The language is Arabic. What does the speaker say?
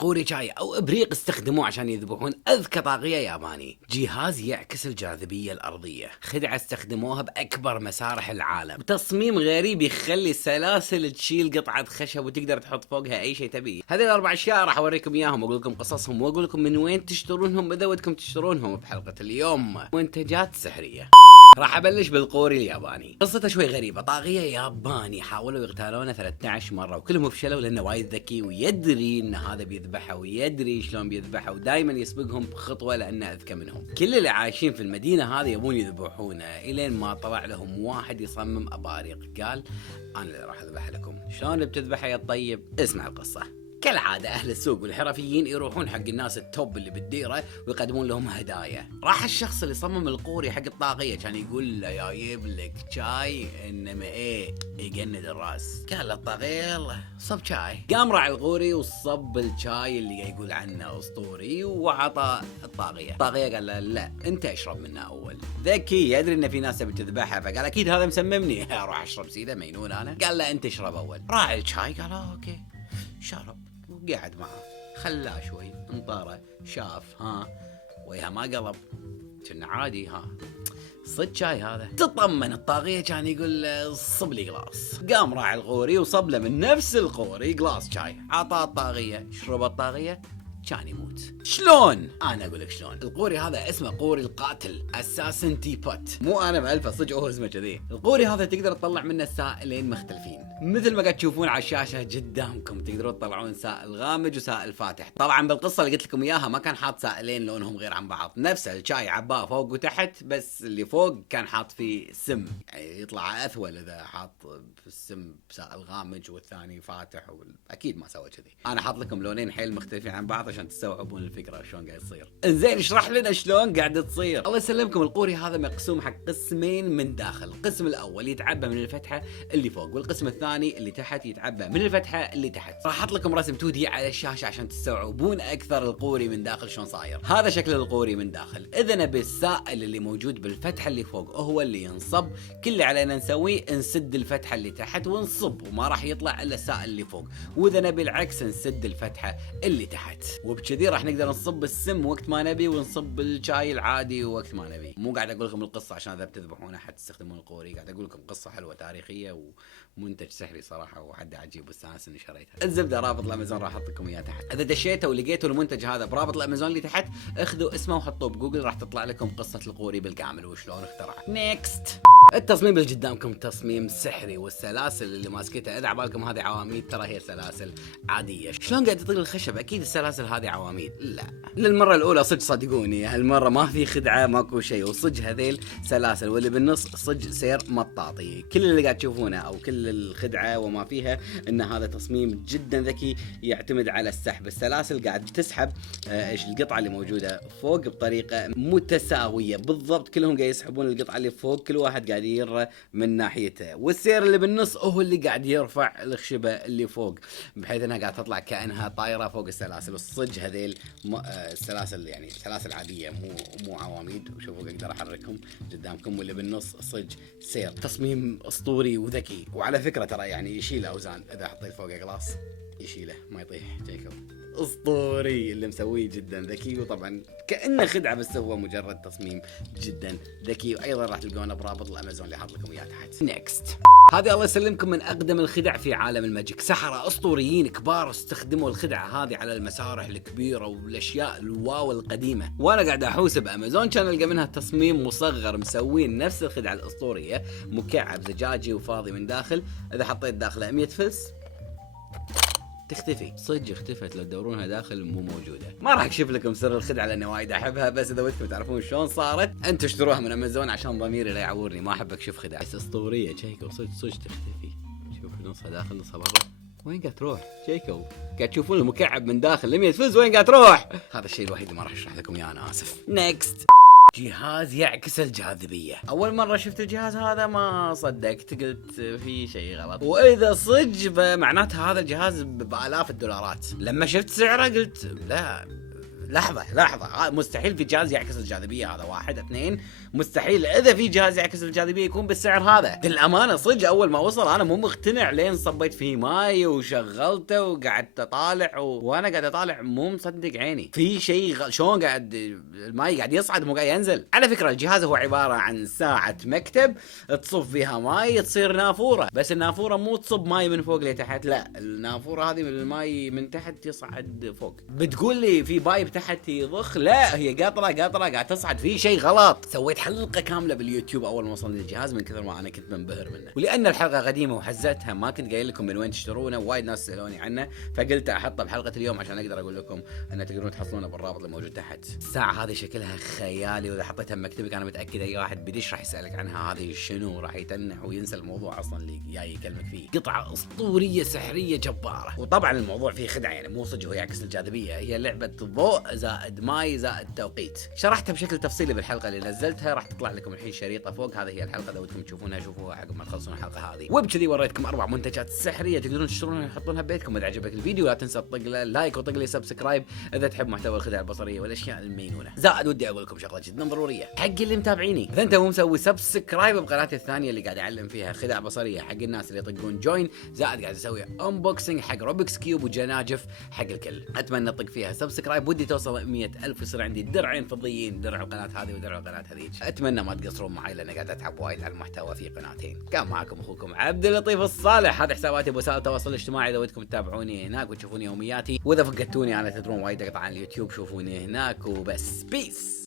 قوري شاي او ابريق استخدموه عشان يذبحون اذكى طاغية ياباني. جهاز يعكس الجاذبية الارضية، خدعة استخدموها باكبر مسارح العالم، تصميم غريب يخلي السلاسل تشيل قطعة خشب وتقدر تحط فوقها اي شيء تبيه. هذه الاربع اشياء راح اوريكم اياهم واقول لكم قصصهم واقول لكم من وين تشترونهم اذا ودكم تشترونهم بحلقة اليوم. منتجات سحرية. راح ابلش بالقوري الياباني. قصته شوي غريبه. طاغيه ياباني حاولوا يغتالونه 13 مره وكلهم فشلوا لانه وايد ذكي ويدري ان هذا بيذبحه ويدري شلون بيذبحه ودائما يسبقهم بخطوه لانه اذكى منهم. كل اللي عايشين في المدينه هذه يبون يذبحونه الين ما طلع لهم واحد يصمم اباريق. قال انا اللي راح اذبح لكم. شلون بتذبحه يا الطيب؟ اسمع القصه. كالعادة أهل السوق والحرفيين يروحون حق الناس التوب اللي بالديرة ويقدمون لهم هدايا. راح الشخص اللي صمم القوري حق الطاغية كان يقول له جايب لك شاي إنما إيه يجند الراس. قال له الطاغية يلا صب شاي. قام راعي القوري وصب الشاي اللي يقول عنه أسطوري وعطى الطاغية. الطاغية قال له لا أنت اشرب منه أول. ذكي يدري إن في ناس بتذبحها فقال أكيد هذا مسممني أروح أشرب سيدة مينون أنا. قال له أنت اشرب أول. راعي الشاي قال أوكي شرب وقعد معه خلاه شوي انطره شاف وياها ما قلب كنا عادي صد شاي هذا. تطمن الطاغية كان يقول له صب لي قلاص. قام راعي القوري وصب له من نفس القوري قلاص شاي عطاه الطاغية. شرب الطاغية كان يموت. شلون؟ انا اقول لك شلون. القوري هذا اسمه قوري القاتل اساسن تي بوت. مو انا مالفه صدق هو اسمه كذي. القوري هذا تقدر تطلع منه سائلين مختلفين مثل ما قاعد تشوفون على الشاشه قدامكم. تقدرون تطلعون سائل غامج وسائل فاتح. طبعا بالقصه اللي قلت لكم اياها ما كان حاط سائلين لونهم غير عن بعض. نفس الشاي عباه فوق وتحت بس اللي فوق كان حاط فيه سم يعني يطلع اثول اذا حاط في السم سائل غامج والثاني فاتح اكيد ما سوى كذي. انا حاط لكم لونين حيل مختلفين عن بعض عشان تستوعبون الفكره شلون قاعد تصير. انزين اشرح لنا شلون قاعد تصير. الله يسلمكم. القوري هذا مقسوم حق قسمين من داخل. القسم الاول يتعبى من الفتحه اللي فوق والقسم الثاني اللي تحت يتعبى من الفتحه اللي تحت. راح احط لكم رسم 2 دي على الشاشه عشان تستوعبون اكثر القوري من داخل شلون صاير. هذا شكل القوري من داخل. اذا نبي السائل اللي موجود بالفتحه اللي فوق هو اللي ينصب، كل اللي علينا نسويه نسد الفتحه اللي تحت ونصب وما راح يطلع الا السائل اللي فوق. واذا نبي العكس نسد الفتحه اللي تحت وبكذي راح نقدر نصب السم وقت ما نبي ونصب الشاي العادي وقت ما نبي. مو قاعد اقول لكم القصه عشان اذا بتذبحون احد تستخدمون القوري. قاعد اقول لكم قصه حلوه تاريخيه ومنتج سحري صراحه وحد عجيب واستانس اني شريتها. الزبده رابط الامازون راح احط لكم اياه تحت. اذا دشيتوا ولقيتوا المنتج هذا برابط الامازون اللي تحت اخذوا اسمه وحطوه بجوجل راح تطلع لكم قصه القوري بالكامل وشلون اخترع. نيكست. التصميم اللي قدامكم تصميم سحري والسلاسل اللي ماسكتها اذا عبالكم هذه عواميد ترى هي سلاسل عاديه. شلون قاعد تطير الخشب؟ اكيد السلاسل هذه عواميد. لا للمره الاولى صدق صدقوني هالمره ما في خدعه ماكو شيء وصدق هذيل سلاسل واللي بالنص صدق سير مطاطي. كل اللي قاعد تشوفونه او كل الخدعه وما فيها ان هذا تصميم جدا ذكي يعتمد على السحب. السلاسل قاعد تسحب القطعه اللي موجوده فوق بطريقه متساويه بالضبط. كلهم قاعد يسحبون القطعه اللي فوق كل واحد قاعد ير من ناحيته والسير اللي بالنص هو اللي قاعد يرفع الخشبه اللي فوق بحيث انها قاعد تطلع كانها طايره فوق السلاسل. والصج هذيل السلاسل يعني سلاسل عاديه مو عواميد. وشوفوا اقدر احركهم قدامكم واللي بالنص صج سير. تصميم اسطوري وذكي. وعلى فكره ترى يعني يشيل اوزان اذا حطيت فوقه قلاص يشيله ما يطيح. جايكم اسطوري اللي مسويه جدا ذكي. وطبعا كانه خدعه بس هو مجرد تصميم جدا ذكي. وايضا راح تلقونه برابط الامازون اللي حاط لكم اياه تحت. نيكست. هذه الله يسلمكم من اقدم الخدع في عالم الماجيك. سحرة اسطوريين كبار استخدموا الخدعه هذه على المسارح الكبيره والاشياء الواو القديمه. وانا قاعد احوس بامازون كان القى منها تصميم مصغر مسوين نفس الخدعه الاسطوريه مكعب زجاجي وفاضي من داخل. اذا حطيت داخله 100 فلس تختفي. صدق اختفت. لو تدورونها داخل مو موجوده. ما راح اكشف لكم سر الخدعه لاني وايد احبها بس اذا ودكم تعرفون شلون صارت انتم اشتروها من امازون عشان ضميري لا يعورني. ما احب اكشف خدع بس اسطوريه. شيكو صدق تختفي. شوف نصها داخل نصها برا. وين قاعد تروح؟ شيكو قاعد تشوفون المكعب من داخل 100 فلس وين قاعد تروح؟ هذا الشيء الوحيد اللي ما راح اشرح لكم اياه انا اسف. نيكست. جهاز يعكس الجاذبية. أول مرة شفت الجهاز هذا ما صدقت قلت في شيء غلط وإذا صدق معناته هذا الجهاز بآلاف الدولارات. لما شفت سعره قلت لا لحظة مستحيل في جهاز يعكس الجاذبية، هذا واحد. اثنين، مستحيل اذا في جهاز يعكس الجاذبية يكون بالسعر هذا. للأمانة صدق اول ما وصل انا مو مقتنع، لين صبيت فيه ماي وشغلته وقعدت اطالع وانا قاعد اطالع مو مصدق عيني في شيء شلون قاعد الماي قاعد يصعد مو قاعد ينزل. على فكرة الجهاز هو عبارة عن ساعة مكتب تصب فيها ماي تصير نافورة، بس النافورة مو تصب ماي من فوق لتحت، لا النافورة هذه من الماي من تحت يصعد فوق. بتقول لي في بايب تحت يضخ؟ لا، هي قطرة قاعد تصعد. في شيء غلط. سويت حلقة كاملة باليوتيوب اول ما وصلني الجهاز من كثر ما انا كنت منبهر منه، ولان الحلقة قديمة وحزتها ما كنت قايل لكم من وين تشترونه، وايد ناس سالوني عنه، فقلت احطه بحلقة اليوم عشان اقدر اقول لكم ان تقدرون تحصلونه بالرابط اللي موجود تحت. الساعة هذه شكلها خيالي، واذا حطيتها بمكتبك انا متاكد اي واحد بديش راح يسالك عنها هذه شنو، راح يتنح وينسى الموضوع اصلا اللي جاي يكلمك فيه. قطعة اسطورية سحرية جبارة. وطبعا الموضوع فيه خدعة، يعني مو صدق هو يعكس الجاذبية، هي لعبة ضوء زائد ماي زائد توقيت. شرحتها بشكل تفصيلي بالحلقة اللي نزلتها، راح تطلع لكم الحين شريطة فوق. هذه هي الحلقة، اذا ودكم تشوفونها شوفوها عقب ما تخلصون الحلقة هذه. وبكذي وريتكم 4 منتجات سحرية تقدرون تشترونها وتحطونها ببيتكم. اذا عجبك الفيديو لا تنسى تطق له لايك وطق لي سبسكرايب اذا تحب محتوى الخدع البصرية والاشياء المينونة. زائد ودي اقول لكم شغلة جدا ضرورية حق اللي متابعيني، اذا انت مو مسوي سبسكرايب بقناتي الثانية اللي قاعد اعلم فيها خدع بصرية حق الناس اللي يطقون جوين، زائد قاعد اسوي انبوكسنج حق روبكس كيوب وجناجف حق الكل. اتمنى تطق فيها سبسكرايب، ودي توصل 100,000 ويصير عندي درعين فضيين، درع القناة هذه ودرع القناة هذيك. اتمنى ما تقصرون معي لان قاعد اتعب وايد على المحتوى في قناتين. كان معكم اخوكم عبد اللطيف الصالح، هذا حساباتي بوسائل التواصل الاجتماعي اذا ودكم تتابعوني هناك وتشوفون يومياتي، واذا فقدتوني انا تدرون وايد اقطع عن اليوتيوب شوفوني هناك وبس. بيس.